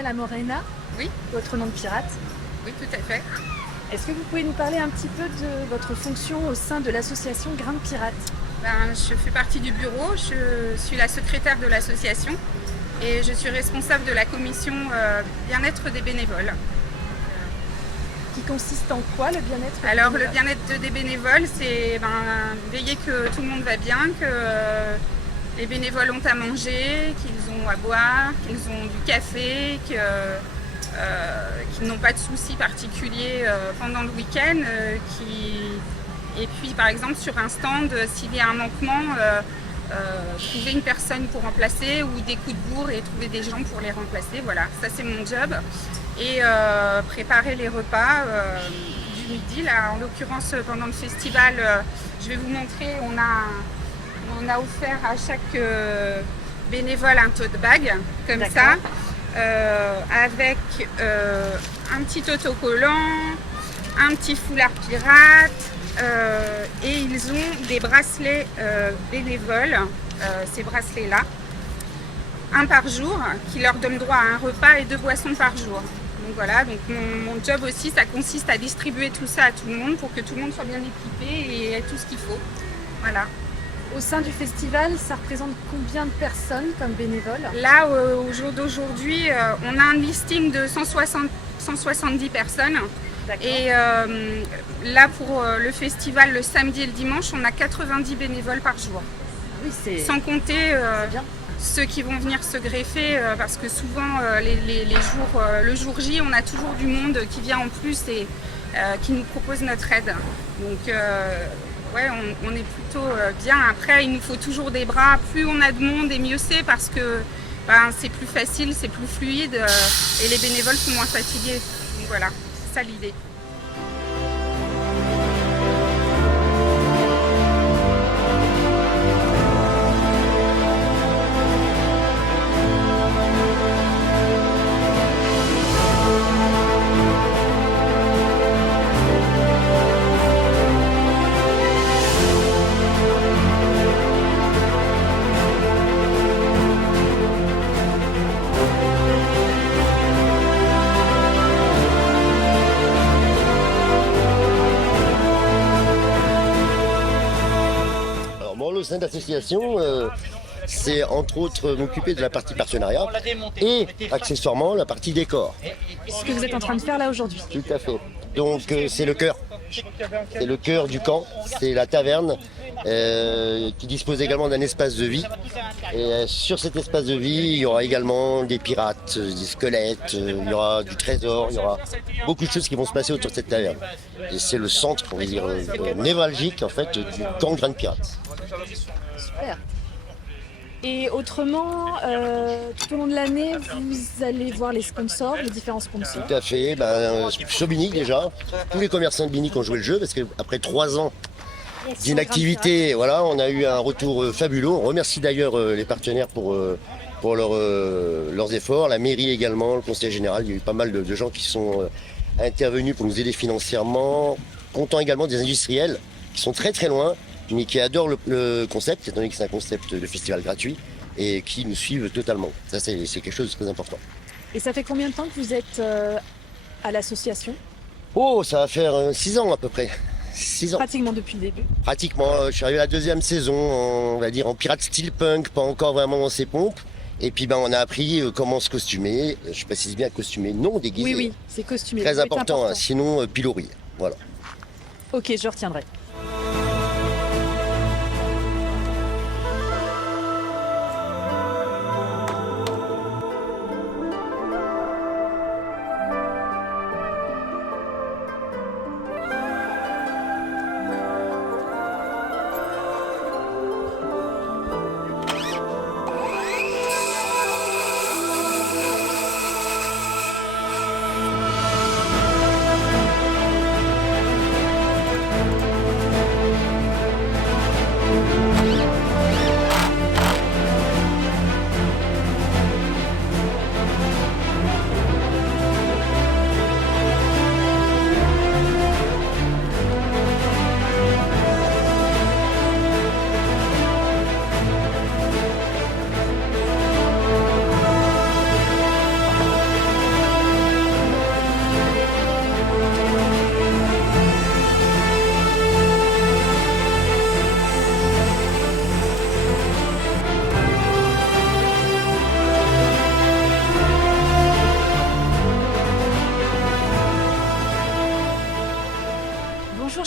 Patricia Lamorena, Oui, votre nom de pirate. oui, tout à fait. Est-ce que vous pouvez nous parler un petit peu de votre fonction au sein de l'association Grain de Pirate? Je fais partie du bureau, je suis la secrétaire de l'association et je suis responsable de la commission bien-être des bénévoles. Qui consiste en quoi, le bien-être? Alors le bien-être des bénévoles, c'est veiller que tout le monde va bien, que les bénévoles ont à manger, qu'ils ont à boire, qu'ils ont du café, qu'ils n'ont pas de soucis particuliers pendant le week-end. Et puis par exemple sur un stand, s'il y a un manquement, trouver une personne pour remplacer ou des coups de bourre et trouver des gens pour les remplacer. Voilà, ça c'est mon job. Et préparer les repas du midi. Là, en l'occurrence, pendant le festival, je vais vous montrer, on a offert à chaque bénévole un tote bag, comme ça, avec un petit autocollant, un petit foulard pirate, et ils ont des bracelets bénévoles, ces bracelets-là, un par jour, qui leur donne droit à un repas et 2 boissons par jour. Donc voilà, donc mon job aussi, ça consiste à distribuer tout ça à tout le monde pour que tout le monde soit bien équipé et ait tout ce qu'il faut. Voilà. Au sein du festival, ça représente combien de personnes comme bénévoles? Là, au jour d'aujourd'hui, on a un listing de 170 personnes. Et là, pour le festival, le samedi et le dimanche, on a 90 bénévoles par jour. Oui, c'est sans compter bien. ceux qui vont venir se greffer, parce que souvent, le jour J, on a toujours du monde qui vient en plus et qui nous propose notre aide. Donc, ouais, on est plutôt bien. Après, il nous faut toujours des bras. Plus on a de monde et mieux c'est, parce que c'est plus facile, c'est plus fluide et les bénévoles sont moins fatigués. Donc voilà, c'est ça l'idée. Au sein de l'association, c'est entre autres m'occuper de la partie partenariat et accessoirement la partie décor. Ce que vous êtes en train de faire là aujourd'hui. Tout à fait. Donc c'est le cœur. C'est le cœur du camp, c'est la taverne qui dispose également d'un espace de vie. Et sur cet espace de vie, il y aura également des pirates, des squelettes, il y aura du trésor, il y aura beaucoup de choses qui vont se passer autour de cette taverne. Et c'est le centre, on va dire, névralgique en fait du camp Grain de Pirate. Super. Et autrement, tout au long de l'année, vous allez voir les sponsors, les différents sponsors. Tout à fait. Sur Binic déjà, tous les commerçants de Binic ont joué le jeu parce qu'après 3 ans d'inactivité, voilà, on a eu un retour fabuleux. On remercie d'ailleurs les partenaires pour leurs efforts, la mairie également, le conseil général. Il y a eu pas mal de gens qui sont intervenus pour nous aider financièrement. Content également des industriels qui sont très très loin, mais qui adorent le concept, étant donné que c'est un concept de festival gratuit, et qui nous suivent totalement. Ça, c'est quelque chose de très important. Et ça fait combien de temps que vous êtes à l'association? Oh, ça va faire 6 ans à peu près. 6 ans. Pratiquement depuis le début. Pratiquement. Je suis arrivé à la 2e saison, on va dire en pirate steampunk, pas encore vraiment dans ses pompes. Et puis on a appris comment se costumer. Je précise bien costumer, non déguisé. Oui, c'est costumé. Très important, hein, sinon pilori. Voilà. Ok, je retiendrai.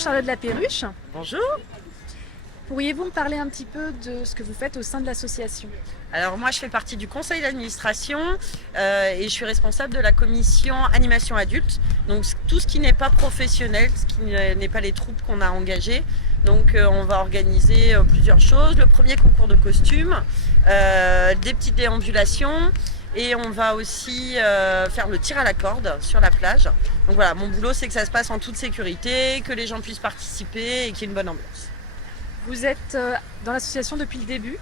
Charlotte Lapéruche. Bonjour. Pourriez-vous me parler un petit peu de ce que vous faites au sein de l'association? Alors moi je fais partie du conseil d'administration et je suis responsable de la commission animation adulte. Donc tout ce qui n'est pas professionnel, ce qui n'est pas les troupes qu'on a engagées. Donc on va organiser plusieurs choses. Le premier concours de costumes, des petites déambulations et on va aussi faire le tir à la corde sur la plage. Donc voilà, mon boulot c'est que ça se passe en toute sécurité, que les gens puissent participer et qu'il y ait une bonne ambiance. Vous êtes dans l'association depuis le début?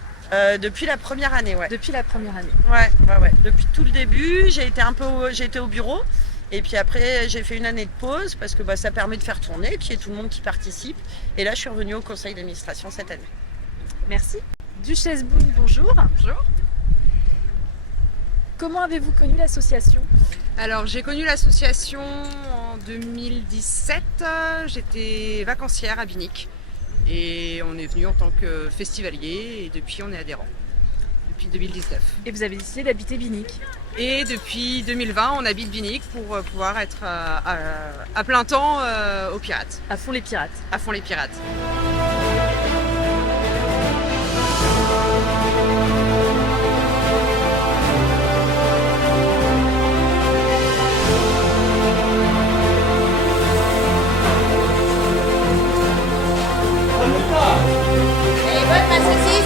Depuis la première année, ouais. Depuis la première année. Ouais. Depuis tout le début, j'ai été au bureau. Et puis après, j'ai fait une année de pause parce que ça permet de faire tourner, qu'il y ait tout le monde qui participe. Et là, je suis revenue au conseil d'administration cette année. Merci. Duchesse Boone, bonjour. Bonjour. Comment avez-vous connu l'association? Alors, j'ai connu l'association en 2017. J'étais vacancière à Binic. Et on est venu en tant que festivalier et depuis on est adhérent, depuis 2019. Et vous avez décidé d'habiter Binic? Et depuis 2020 on habite Binic pour pouvoir être à plein temps aux pirates. À fond les pirates. À fond les pirates. Elle est bonne ma saucisse.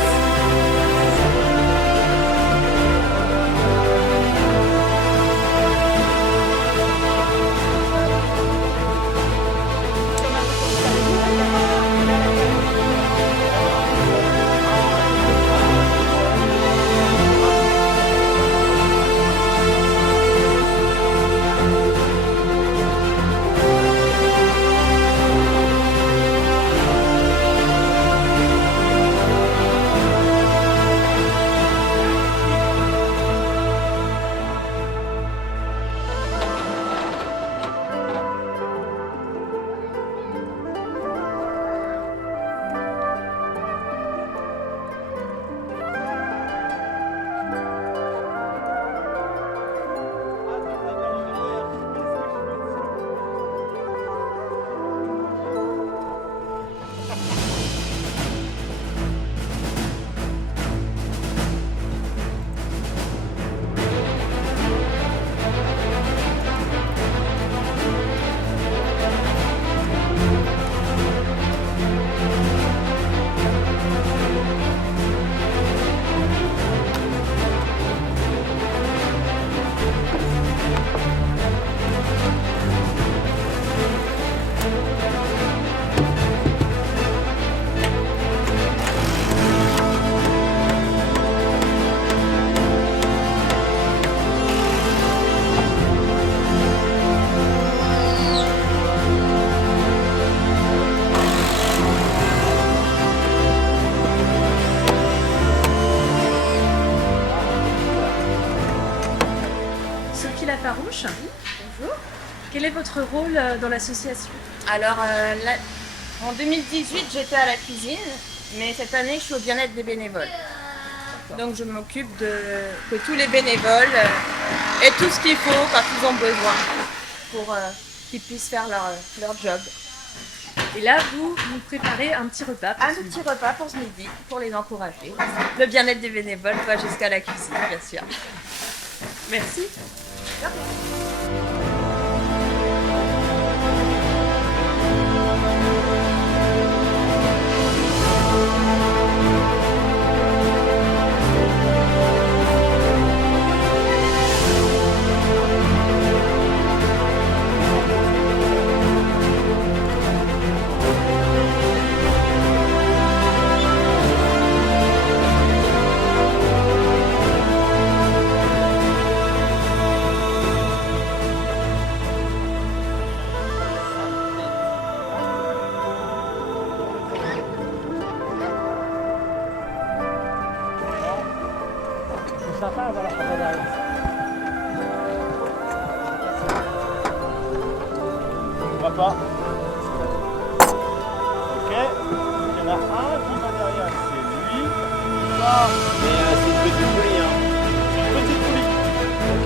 Sophie Lafarouche. Bonjour. Quel est votre rôle dans l'association? Alors en 2018 j'étais à la cuisine, mais cette année je suis au bien-être des bénévoles. Donc je m'occupe de tous les bénévoles et tout ce qu'il faut quand ils ont besoin pour qu'ils puissent faire leur job. Et là, vous préparez un petit repas. Un petit repas pour ce midi, pour les encourager. Le bien-être des bénévoles va jusqu'à la cuisine, bien sûr. Merci. Pas. Ok. Il y en a un qui va derrière, c'est lui. Ça. Mais c'est une petite poulie, hein. C'est une petite poulie. Ok.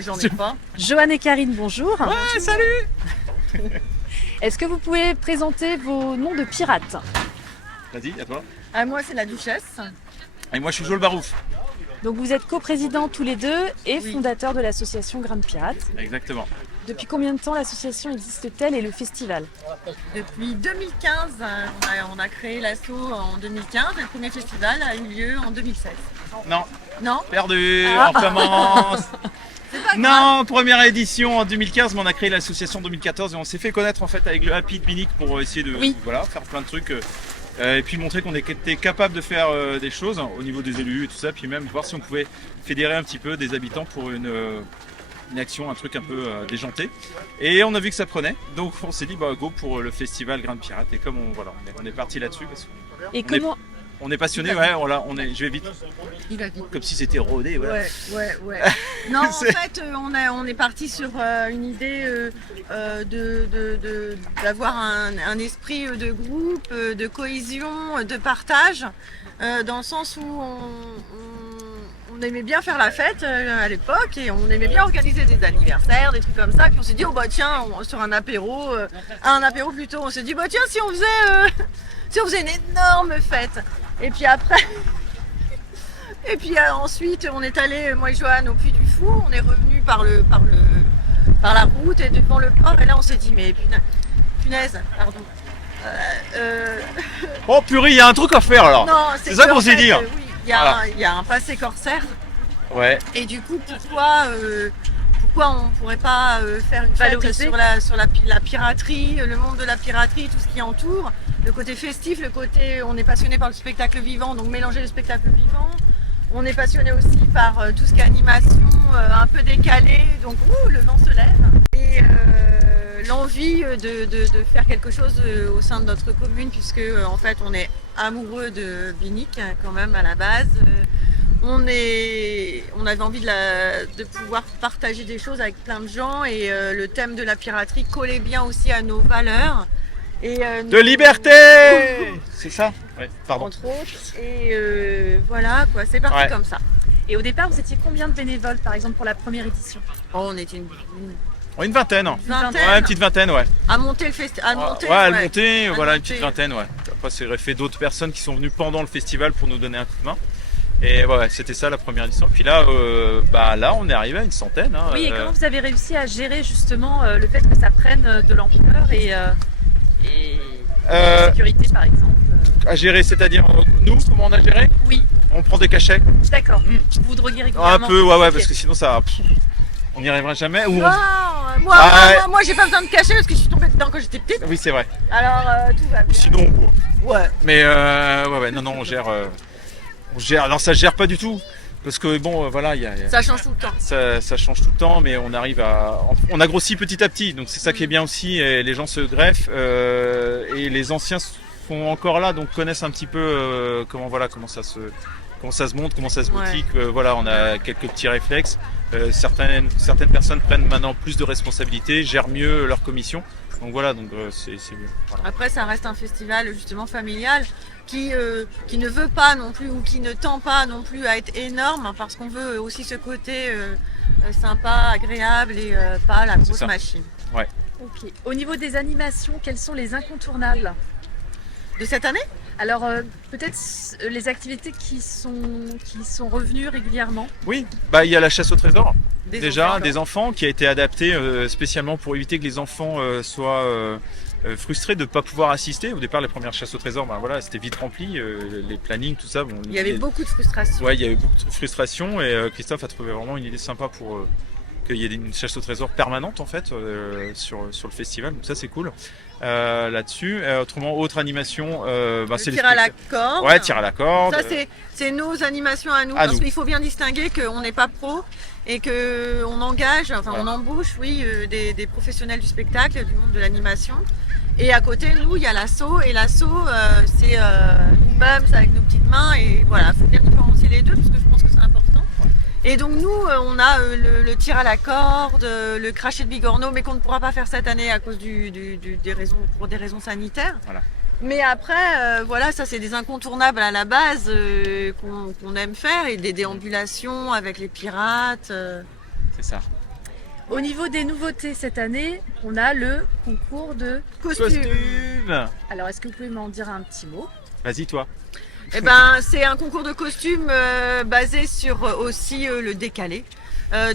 J'en ai pas. Joanne et Karine, bonjour. Ouais, salut. Est-ce que vous pouvez présenter vos noms de pirates? Vas-y, à toi. Moi, c'est la Duchesse. Et moi, je suis Joël Barouf. Donc vous êtes coprésidents tous les deux et Oui. fondateurs de l'association Grain de Pirate. Exactement. Depuis combien de temps l'association existe-t-elle et le festival? Depuis 2015, on a créé l'asso en 2015 et le premier festival a eu lieu en 2016. Non, Non? perdu, Ah. on recommence. C'est pas grave. Non, première édition en 2015, mais on a créé l'association en 2014 et on s'est fait connaître en fait avec le Happy de Binic pour essayer de Oui. voilà, faire plein de trucs et puis montrer qu'on était capable de faire des choses au niveau des élus et tout ça, puis même voir si on pouvait fédérer un petit peu des habitants pour une action, un truc un peu déjanté. Et on a vu que ça prenait, donc on s'est dit bah go pour le festival Grain de Pirate. Et comme on est parti là-dessus parce qu'on Et comment on est passionné, ouais, je vais vite, Il va vite. comme si c'était rodé, voilà. Ouais. Non, en C'est- fait, on est parti sur une idée d'avoir un esprit de groupe, de cohésion, de partage, dans le sens où on aimait bien faire la fête à l'époque et on aimait bien organiser des anniversaires, des trucs comme ça. Puis on s'est dit, oh bah tiens, sur un apéro plutôt, on s'est dit, bah tiens, si on faisait une énorme fête. Et puis après. Et puis ensuite, on est allé, moi et Joanne, au Puy du Fou. On est revenu par la route et devant le port. Et là, on s'est dit, mais punaise, pardon. Oh purée, il y a un truc à faire alors. Non, C'est ça que, qu'on en s'est fait, dit. oui, il y a un passé corsaire. Ouais. Et du coup, pourquoi on ne pourrait pas faire une fête Valoriser. sur la piraterie, le monde de la piraterie, tout ce qui entoure, le côté festif, le côté on est passionné par le spectacle vivant, donc mélanger le spectacle vivant. On est passionné aussi par tout ce qui est animation un peu décalée, donc le vent se lève. Et l'envie de faire quelque chose au sein de notre commune, puisque en fait on est amoureux de Binic quand même à la base. On avait envie de pouvoir partager des choses avec plein de gens et le thème de la piraterie collait bien aussi à nos valeurs. Et, De liberté. C'est ça. Ouais. Pardon. entre autres. Et voilà quoi, c'est parti Ouais. comme ça. Et au départ, vous étiez combien de bénévoles, par exemple, pour la première édition? Oh, on était une Ouais, une vingtaine. vingtaine Ouais, une petite vingtaine, ouais. à monter le festival. Ouais, à le monter, À voilà, une monter. petite vingtaine, ouais. Après, c'est fait d'autres personnes qui sont venues pendant le festival pour nous donner un coup de main. Et ouais, c'était ça la première édition. Puis là, là, on est arrivé à une centaine. Hein, Oui, et comment vous avez réussi à gérer justement le fait que ça prenne de l'ampleur et la sécurité, par exemple? à gérer, c'est-à-dire nous, comment on a géré? Oui, On prend des cachets. d'accord. Mm. Vous vous droguez régulièrement? Un peu, ouais, Ok. parce que sinon ça, on n'y arrivera jamais. Ou Non, on- moi, Ah, ouais. moi, j'ai pas besoin de cacher parce que je suis tombée dedans quand j'étais petite. Oui, c'est vrai. Alors tout va Ou bien. sinon, on boit. Ouais. Mais ouais, non, on gère. Non, ça se gère pas du tout. Parce que bon, voilà, Ça change tout le temps. ça change tout le temps, mais on arrive on a grossi petit à petit, donc c'est ça qui est bien aussi. Et les gens se greffent et les anciens sont encore là, donc connaissent un petit peu comment ça se monte, comment ça se Ouais. boutique. Voilà, on a quelques petits réflexes. Certaines personnes prennent maintenant plus de responsabilités, gèrent mieux leur commission. Donc voilà, donc c'est mieux. Voilà. Après, ça reste un festival justement familial qui ne veut pas non plus ou qui ne tend pas non plus à être énorme hein, parce qu'on veut aussi ce côté sympa, agréable et pas la grosse ça. machine. Ok. Au niveau des animations, quelles sont les incontournables? De cette année? Alors, peut-être les activités qui sont revenues régulièrement. Oui, bah il y a la chasse au trésor. Déjà, enfants. des enfants qui a été adapté spécialement pour éviter que les enfants soient frustrés de ne pas pouvoir assister. Au départ, les premières chasses au trésor, ben voilà, c'était vite rempli, les plannings, tout ça. Bon, Il y avait beaucoup de frustration. Ouais, il y avait beaucoup de frustration et Christophe a trouvé vraiment une idée sympa pour qu'il y ait une chasse au trésor permanente en fait sur le festival. Donc ça, c'est cool. Là-dessus, autrement, autre animation, c'est Le tir à la corde. Ouais, tir à la corde. Ça, c'est nos animations à nous. À parce nous. qu'il faut bien distinguer qu'on n'est pas pro et qu'on engage, enfin Voilà. on embauche, oui, des professionnels du spectacle, du monde de l'animation. Et à côté, nous, il y a l'assaut. Et l'assaut, c'est nous-mêmes, c'est avec nos petites mains. Et voilà, il faut bien différencier les deux parce que je pense que c'est important. Et donc nous, on a le tir à la corde, le crachet de bigorneau, mais qu'on ne pourra pas faire cette année à cause pour des raisons sanitaires. Voilà. Mais après, voilà, ça c'est des incontournables à la base qu'on aime faire et des déambulations avec les pirates. C'est ça. Au niveau des nouveautés cette année, on a le concours de Costume. Alors, est-ce que vous pouvez m'en dire un petit mot? Vas-y toi. Eh ben, c'est un concours de costumes basé sur aussi le décalé.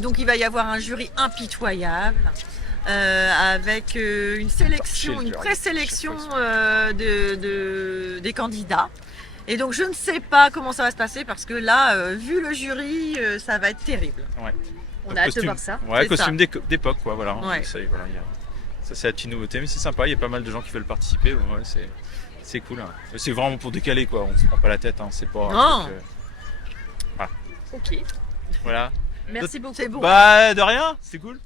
Donc il va y avoir un jury impitoyable avec une sélection, une présélection des candidats. Et donc je ne sais pas comment ça va se passer parce que là, vu le jury, ça va être terrible. On a hâte de voir ça. Ouais, C'est costume d'époque, quoi, voilà. Ouais. Ça, voilà, ça c'est la petite nouveauté, mais c'est sympa, il y a pas mal de gens qui veulent participer, ouais, c'est cool. Hein. C'est vraiment pour décaler, quoi, on se prend pas la tête, hein. C'est pas un truc, Ok. voilà. Merci beaucoup. C'est bon. Bah, de rien, c'est cool.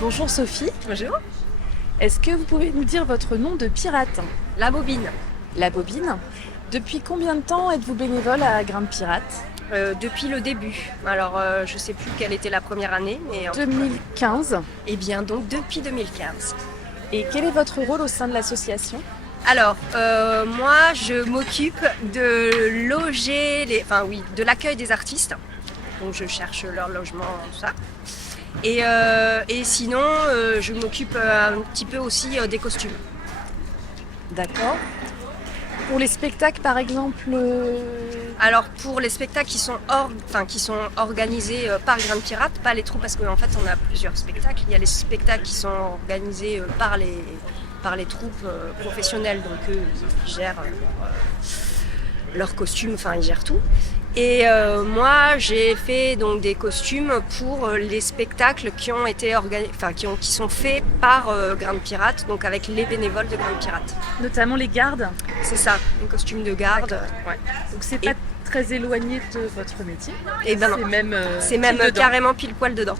Bonjour Sophie. Bonjour. Est-ce que vous pouvez nous dire votre nom de pirate? La bobine. La bobine. Depuis combien de temps êtes-vous bénévole à Grain de Pirate? Depuis le début. Alors, je sais plus quelle était la première année, mais 2015. eh bien donc depuis 2015. Et quel est votre rôle au sein de l'association? Alors, moi, je m'occupe de loger, de l'accueil des artistes. Donc, je cherche leur logement, tout ça. Et sinon, je m'occupe un petit peu aussi des costumes. D'accord. Pour les spectacles, par exemple, Alors, pour les spectacles qui sont organisés par Grain de Pirate, pas les troupes, parce qu'en fait, on a plusieurs spectacles. Il y a les spectacles qui sont organisés par les troupes professionnelles, donc eux, ils gèrent leurs costumes, enfin, ils gèrent tout. Et moi, j'ai fait donc des costumes pour les spectacles qui ont été qui sont faits par Grain de Pirate, donc avec les bénévoles de Grain de Pirate. notamment les gardes. C'est ça, un costume de garde. Ouais. Donc c'est pas très éloigné de votre métier. Et ben non, C'est même pile dedans. carrément pile poil dedans.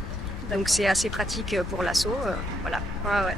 Donc c'est assez pratique pour l'assaut. Voilà. Ouais.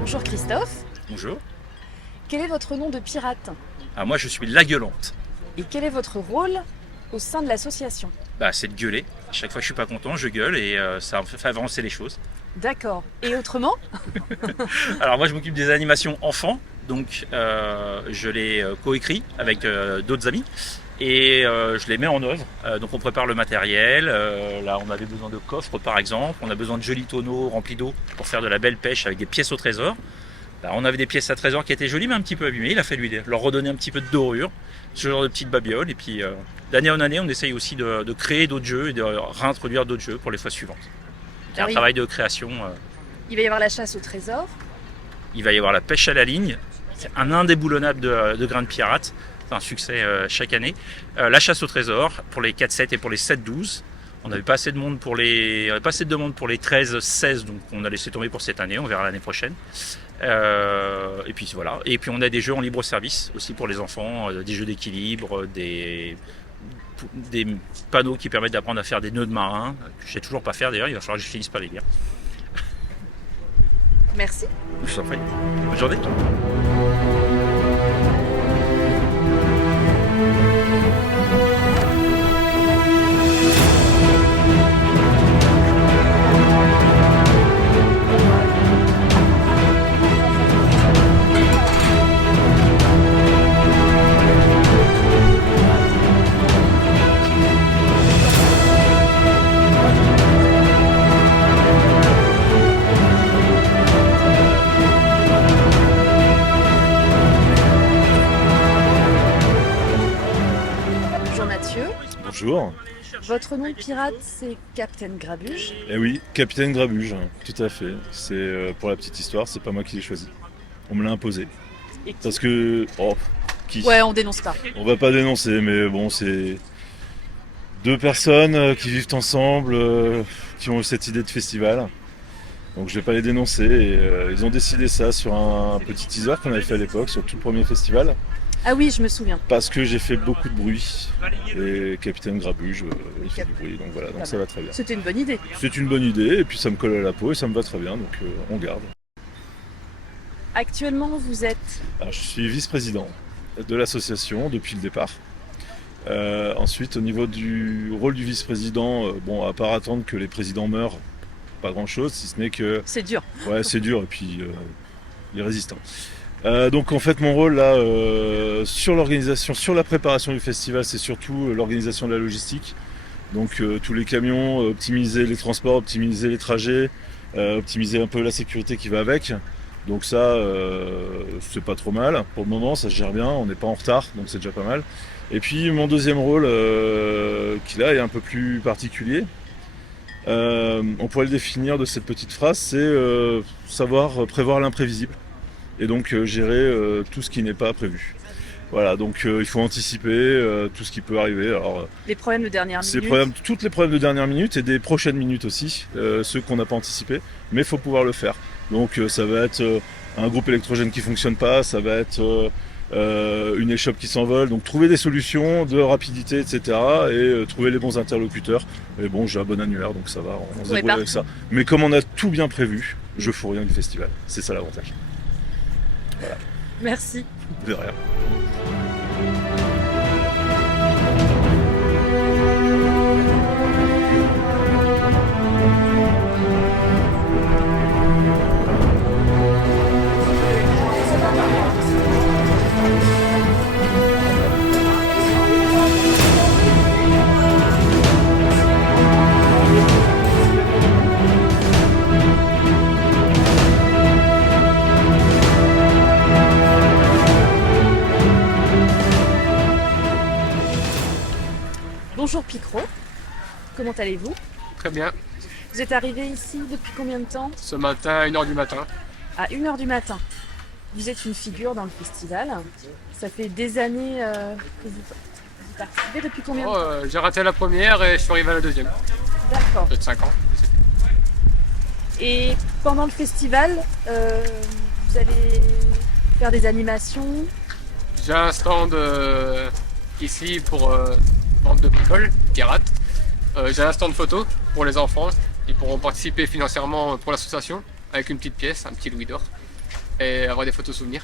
Bonjour Christophe. Bonjour. Quel est votre nom de pirate? Ah, moi je suis la gueulante. Et quel est votre rôle au sein de l'association? Bah, c'est de gueuler. À chaque fois que je suis pas content, je gueule et ça me fait avancer les choses. D'accord. Et autrement? Alors moi je m'occupe des animations enfants, donc je les coécris avec d'autres amis et je les mets en œuvre. Donc on prépare le matériel, là on avait besoin de coffres par exemple, on a besoin de jolis tonneaux remplis d'eau pour faire de la belle pêche avec des pièces au trésor. On avait des pièces à trésor qui étaient jolies mais un petit peu abîmées. Il a fallu leur redonner un petit peu de dorure, ce genre de petites babioles. Et puis d'année en année, on essaye aussi de créer d'autres jeux et de réintroduire d'autres jeux pour les fois suivantes. C'est un travail de création. Il va y avoir la chasse au trésor. Il va y avoir la pêche à la ligne. C'est un indéboulonnable de grains de pirate. C'est un succès chaque année. La chasse au trésor pour les 4-7 et pour les 7-12. On n'avait pas assez de monde pour les 13-16, donc on a laissé tomber pour cette année. On verra l'année prochaine. Et puis voilà. Et puis on a des jeux en libre service aussi pour les enfants, des jeux d'équilibre, des panneaux qui permettent d'apprendre à faire des nœuds de marin, que je sais toujours pas faire d'ailleurs. Il va falloir que je finisse par les lire. Merci. Je t'en prie. Bonne journée. Bonjour Mathieu. Bonjour. Votre nom de pirate, c'est Captain Grabuge. Eh oui, Capitaine Grabuge, tout à fait. C'est pour la petite histoire, c'est pas moi qui l'ai choisi. On me l'a imposé. Et qui Parce que... Oh, qui Ouais, on dénonce pas. On va pas dénoncer, mais bon, c'est deux personnes qui vivent ensemble, qui ont cette idée de festival. Donc je vais pas les dénoncer. Et, ils ont décidé ça sur un petit teaser qu'on avait fait à l'époque, sur tout le premier festival. Ah oui, je me souviens. Parce que j'ai fait beaucoup de bruit. Et Capitaine Grabuge, il fait du bruit, donc voilà, donc ça va très bien. C'était une bonne idée. C'est une bonne idée, et puis ça me colle à la peau, et ça me va très bien, donc on garde. Actuellement, vous êtes... Alors, je suis vice-président de l'association depuis le départ. Ensuite, au niveau du rôle du vice-président, bon, à part attendre que les présidents meurent, pas grand-chose, si ce n'est que... C'est dur. Ouais, c'est dur, et puis il est résistant. Donc en fait, mon rôle là, sur l'organisation, sur la préparation du festival, c'est surtout l'organisation de la logistique. Donc tous les camions, optimiser les transports, optimiser les trajets, optimiser un peu la sécurité qui va avec. Donc ça, c'est pas trop mal. Pour le moment, ça se gère bien, on n'est pas en retard, donc c'est déjà pas mal. Et puis mon deuxième rôle, qui là est un peu plus particulier, on pourrait le définir de cette petite phrase, c'est savoir prévoir l'imprévisible. Et donc gérer tout ce qui n'est pas prévu. Voilà, donc il faut anticiper tout ce qui peut arriver. Alors, Les problèmes de dernière minute. toutes les problèmes de dernière minute et des prochaines minutes aussi, ceux qu'on n'a pas anticipés, mais il faut pouvoir le faire. Donc ça va être un groupe électrogène qui fonctionne pas, ça va être une échoppe qui s'envole, donc trouver des solutions de rapidité, etc. et trouver les bons interlocuteurs. Et bon, j'ai un bon annuaire, donc ça va, on se débrouille avec ça. Mais comme on a tout bien prévu, je fous rien du festival, c'est ça l'avantage. Voilà. Merci. De rien. Bonjour Picro. Comment allez-vous? Très bien. Vous êtes arrivé ici depuis combien de temps? Ce matin, à 1h du matin. À 1h du matin. Vous êtes une figure dans le festival. Ça fait des années que vous participez. Depuis combien de temps? J'ai raté la première et je suis arrivé à la deuxième. D'accord. Peut-être 5 ans. Et pendant le festival, vous allez faire des animations? J'ai un stand ici pour vente de bricoles, pirates. J'ai un stand photo pour les enfants. Ils pourront participer financièrement pour l'association avec une petite pièce, un petit louis d'or et avoir des photos souvenirs.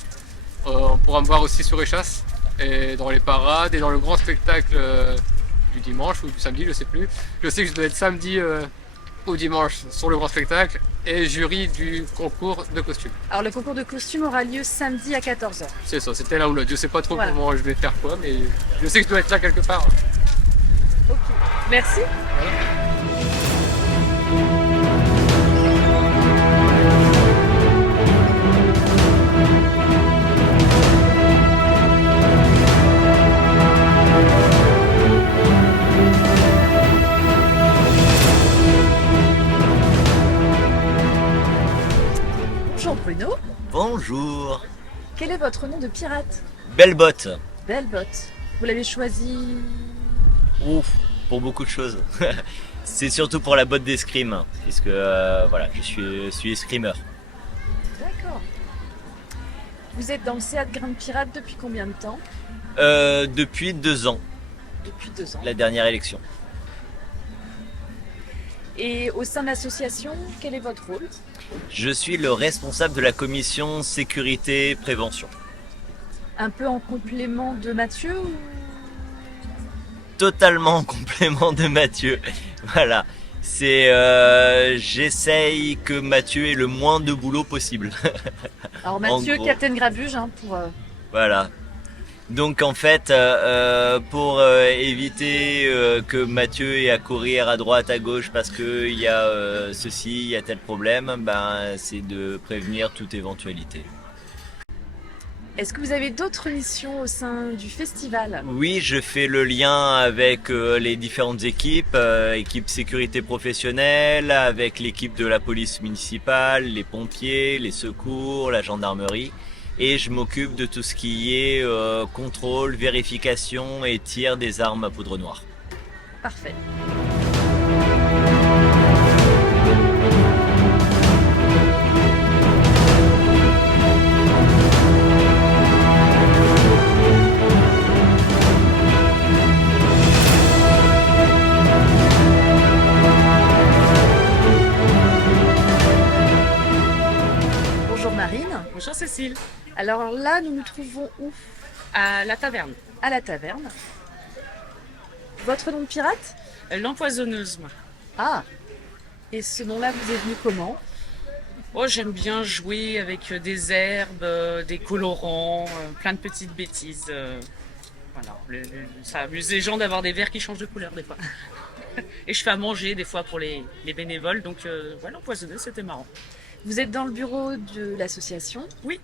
On pourra me voir aussi sur Échasse et dans les parades et dans le grand spectacle du dimanche ou du samedi, je sais plus. Je sais que je dois être samedi ou dimanche sur le grand spectacle et jury du concours de costumes. Alors le concours de costumes aura lieu samedi à 14h. C'est ça, c'était là ou l'autre. Je sais pas trop Voilà. comment je vais faire quoi, mais je sais que je dois être là quelque part. Ok. Merci. Voilà. Bonjour. Quel est votre nom de pirate? Belle botte. Belle botte. Vous l'avez choisi? Ouf, pour beaucoup de choses. C'est surtout pour la botte d'escrime, puisque voilà, je suis escrimeur. D'accord. Vous êtes dans le Seat Grand Pirate depuis combien de temps? Depuis 2 ans, Depuis 2 ans. la dernière élection. Et au sein de l'association, quel est votre rôle? Je suis le responsable de la commission sécurité prévention. Un peu en complément de Mathieu ou... Totalement en complément de Mathieu. Voilà. J'essaye que Mathieu ait le moins de boulot possible. Alors Mathieu, gros. Captain Grabuge, pour... Voilà. Donc en fait, pour éviter que Mathieu ait à courir à droite, à gauche parce que il y a ceci, il y a tel problème, c'est de prévenir toute éventualité. Est-ce que vous avez d'autres missions au sein du festival? Oui, je fais le lien avec les différentes équipes, équipe sécurité professionnelle, avec l'équipe de la police municipale, les pompiers, les secours, la gendarmerie. Et je m'occupe de tout ce qui est contrôle, vérification et tir des armes à poudre noire. Parfait. Bonjour Marine. Bonjour Cécile. Alors là, nous nous trouvons où? À la taverne. À la taverne. Votre nom de pirate? L'empoisonneuse, moi. Ah. Et ce nom-là vous est venu comment? Oh, j'aime bien jouer avec des herbes, des colorants, plein de petites bêtises. Voilà. Ça amuse les gens d'avoir des verres qui changent de couleur des fois. Et je fais à manger des fois pour les bénévoles. Donc voilà, l'empoisonneuse, c'était marrant. Vous êtes dans le bureau de l'association? Oui.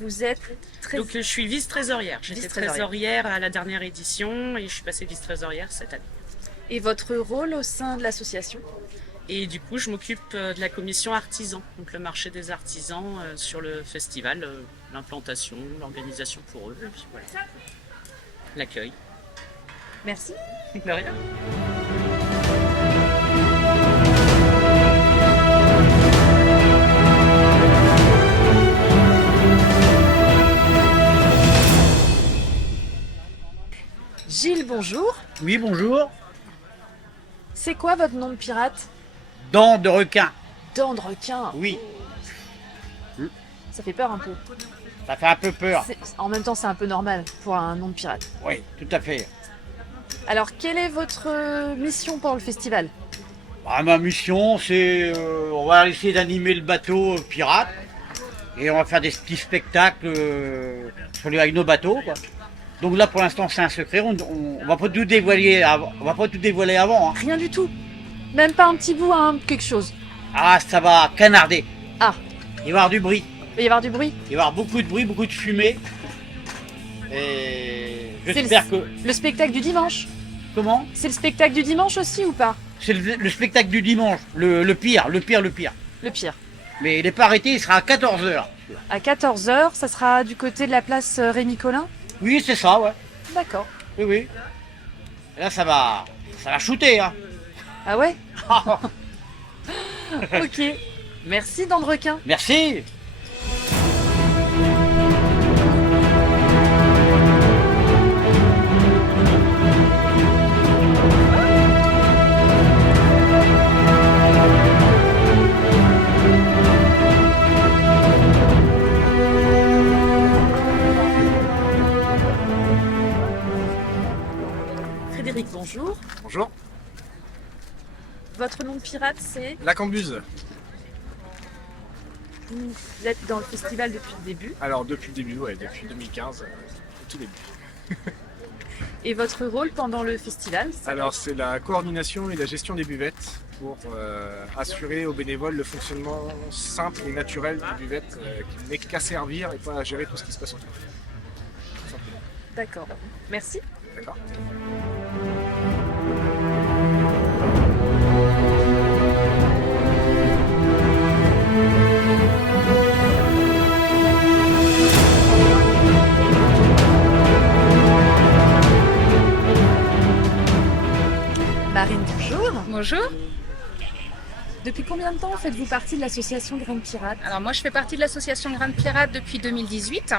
Vous êtes Donc je suis vice-trésorière. J'étais Vice-trésorière. trésorière à la dernière édition et je suis passée vice-trésorière cette année. Et votre rôle au sein de l'association? Et du coup, je m'occupe de la commission artisans, donc le marché des artisans sur le festival, l'implantation, l'organisation pour eux, et puis voilà, l'accueil. Merci. De rien. Gilles, bonjour. Oui, bonjour. C'est quoi votre nom de pirate? Dents de requin. Dents de requin. Oui, Ça fait peur un peu. ça fait un peu peur. En même temps, c'est un peu normal pour un nom de pirate. Oui, tout à fait. Alors, quelle est votre mission pour le festival? Ma mission, c'est on va essayer d'animer le bateau pirate et on va faire des petits spectacles avec nos bateaux, quoi. Donc là, pour l'instant, c'est un secret. On va pas tout dévoiler. On va pas tout dévoiler avant. Hein. Rien du tout. Même pas un petit bout, quelque chose. Ah, ça va canarder. Ah. Il va y avoir du bruit. Il va y avoir du bruit. Il va y avoir beaucoup de bruit, beaucoup de fumée. Et C'est j'espère que. le spectacle du dimanche. Comment? C'est le spectacle du dimanche aussi ou pas? C'est le spectacle du dimanche. Le pire. Le pire. Mais il n'est pas arrêté. Il sera à 14h. À 14h, ça sera du côté de la place Rémi Collin? Oui, c'est ça, ouais. D'accord. Oui, oui. Et là, ça va shooter, hein. Ah ouais? Ok. Merci, dents de requin. Merci. Frédéric, bonjour. Bonjour. Votre nom de pirate, c'est? La Cambuse. Vous êtes dans le festival depuis le début. Alors depuis le début, ouais, depuis 2015, au tout début. Et votre rôle pendant le festival? Alors c'est la coordination et la gestion des buvettes pour assurer aux bénévoles le fonctionnement simple et naturel des buvettes qui n'est qu'à servir et pas à gérer tout ce qui se passe autour. Tout simplement. D'accord. Merci. D'accord. Bonjour. Depuis combien de temps faites-vous partie de l'association Graines Pirates? Alors moi je fais partie de l'association Graines Pirates depuis 2018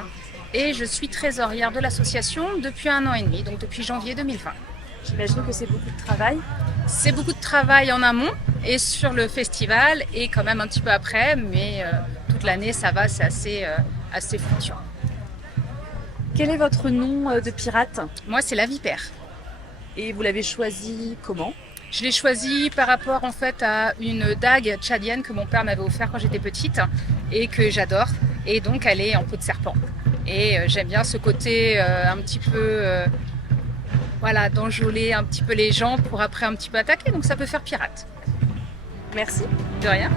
et je suis trésorière de l'association depuis 1 an et demi, donc depuis janvier 2020. J'imagine que c'est beaucoup de travail. C'est beaucoup de travail en amont et sur le festival et quand même un petit peu après, mais toute l'année ça va, c'est assez fluctuant. Quel est votre nom de pirate? Moi c'est la Vipère. Et vous l'avez choisi comment? Je l'ai choisi par rapport en fait à une dague tchadienne que mon père m'avait offert quand j'étais petite et que j'adore. Et donc elle est en peau de serpent. Et j'aime bien ce côté un petit peu voilà, d'enjôler un petit peu les gens pour après un petit peu attaquer. Donc ça peut faire pirate. Merci. De rien.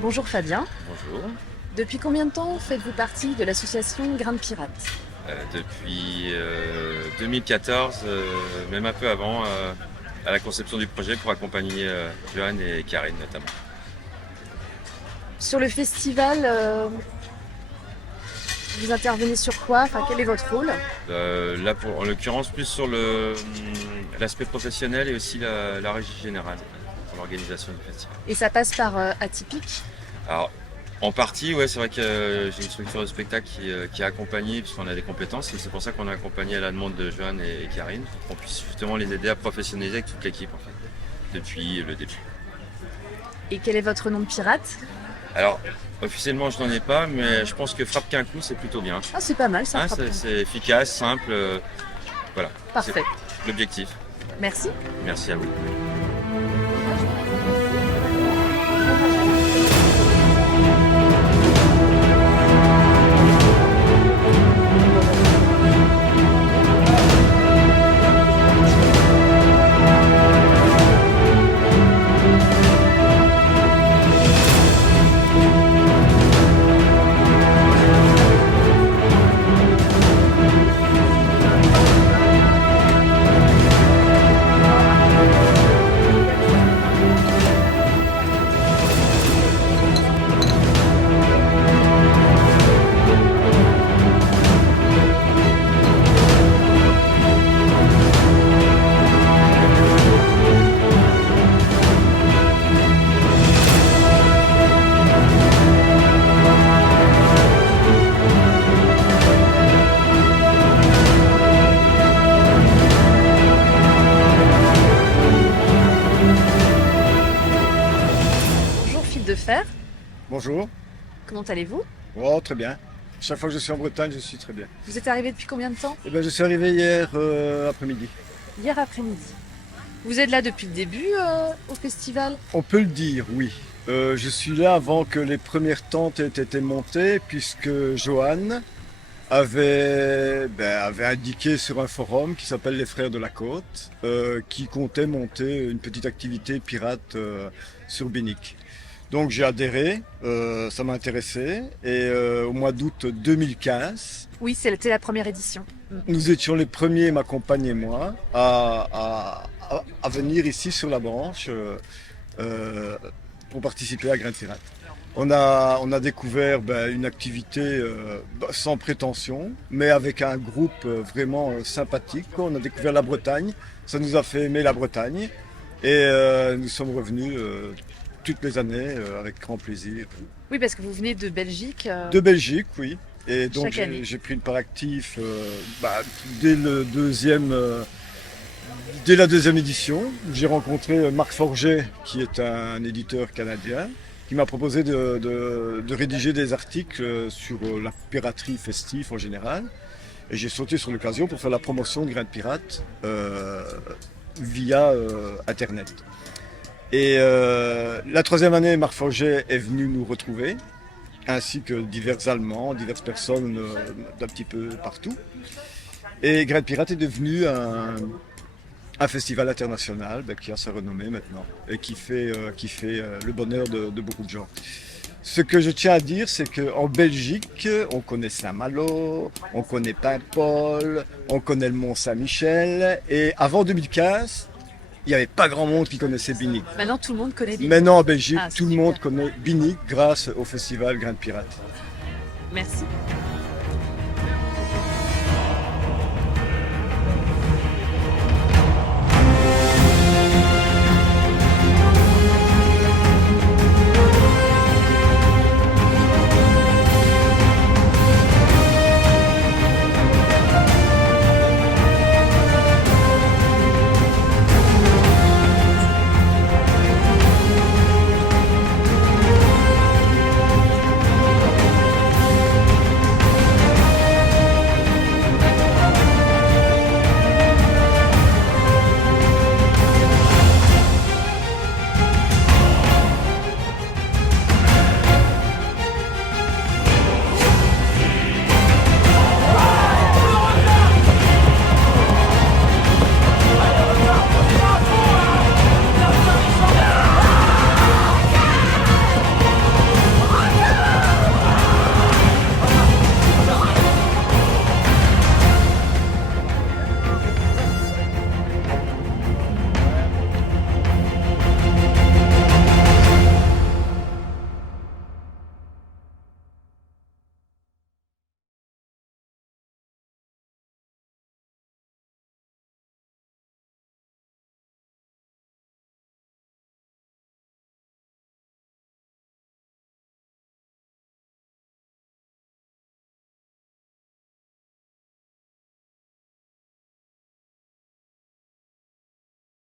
Bonjour Fabien. Bonjour. Depuis combien de temps faites-vous partie de l'association Graines Pirates? Depuis 2014, même un peu avant, à la conception du projet pour accompagner Johan et Karine notamment. Sur le festival, vous intervenez sur quoi? Enfin, quel est votre rôle? Là, en l'occurrence, plus sur l'aspect professionnel et aussi la régie générale pour l'organisation du festival. Et ça passe par Atypique? Alors, en partie, ouais, c'est vrai que j'ai une structure de spectacle qui a accompagné, puisqu'on a des compétences, et c'est pour ça qu'on a accompagné à la demande de Johan et Karine, pour qu'on puisse justement les aider à professionnaliser avec toute l'équipe, en fait, depuis le début. Et quel est votre nom de pirate? Alors, officiellement, je n'en ai pas, mais je pense que frappe qu'un coup, c'est plutôt bien. Ah, c'est pas mal, ça. C'est efficace, simple, voilà. Parfait. C'est l'objectif. Merci. Merci à vous. De fer. Bonjour. Comment allez-vous? Oh, très bien. Chaque fois que je suis en Bretagne, je suis très bien. Vous êtes arrivé depuis combien de temps? Eh ben, je suis arrivé hier après-midi. Hier après-midi. Vous êtes là depuis le début au festival? On peut le dire, oui. Je suis là avant que les premières tentes aient été montées, puisque Johan avait indiqué sur un forum qui s'appelle Les Frères de la Côte, qui comptait monter une petite activité pirate sur Binic. Donc j'ai adhéré, ça m'a intéressé, et au mois d'août 2015... Oui, c'était la première édition. Nous étions les premiers, ma compagne et moi, à venir ici sur la branche pour participer à Graines Pirates. On a découvert une activité sans prétention, mais avec un groupe vraiment sympathique. On a découvert la Bretagne, ça nous a fait aimer la Bretagne, et nous sommes revenus toutes les années avec grand plaisir. Oui, parce que vous venez de Belgique. De Belgique, oui. Et donc Chaque année. j'ai pris une part active dès la deuxième édition. J'ai rencontré Marc Forget, qui est un éditeur canadien, qui m'a proposé de rédiger des articles sur la piraterie festive en général. Et j'ai sauté sur l'occasion pour faire la promotion de Graines Pirates via Internet. Et la troisième année, Marc Forget est venu nous retrouver, ainsi que divers Allemands, diverses personnes d'un petit peu partout. Et Graines Pirates est devenu un festival international qui a sa renommée maintenant et qui fait le bonheur de beaucoup de gens. Ce que je tiens à dire, c'est qu'en Belgique, on connaît Saint-Malo, on connaît Paimpol, on connaît le Mont-Saint-Michel. Et avant 2015, il n'y avait pas grand monde qui connaissait Binic. Maintenant, tout le monde connaît Binic. Maintenant, en Belgique, Ah, c'est tout le super. monde connaît Binic grâce au festival Graines Pirates. Merci.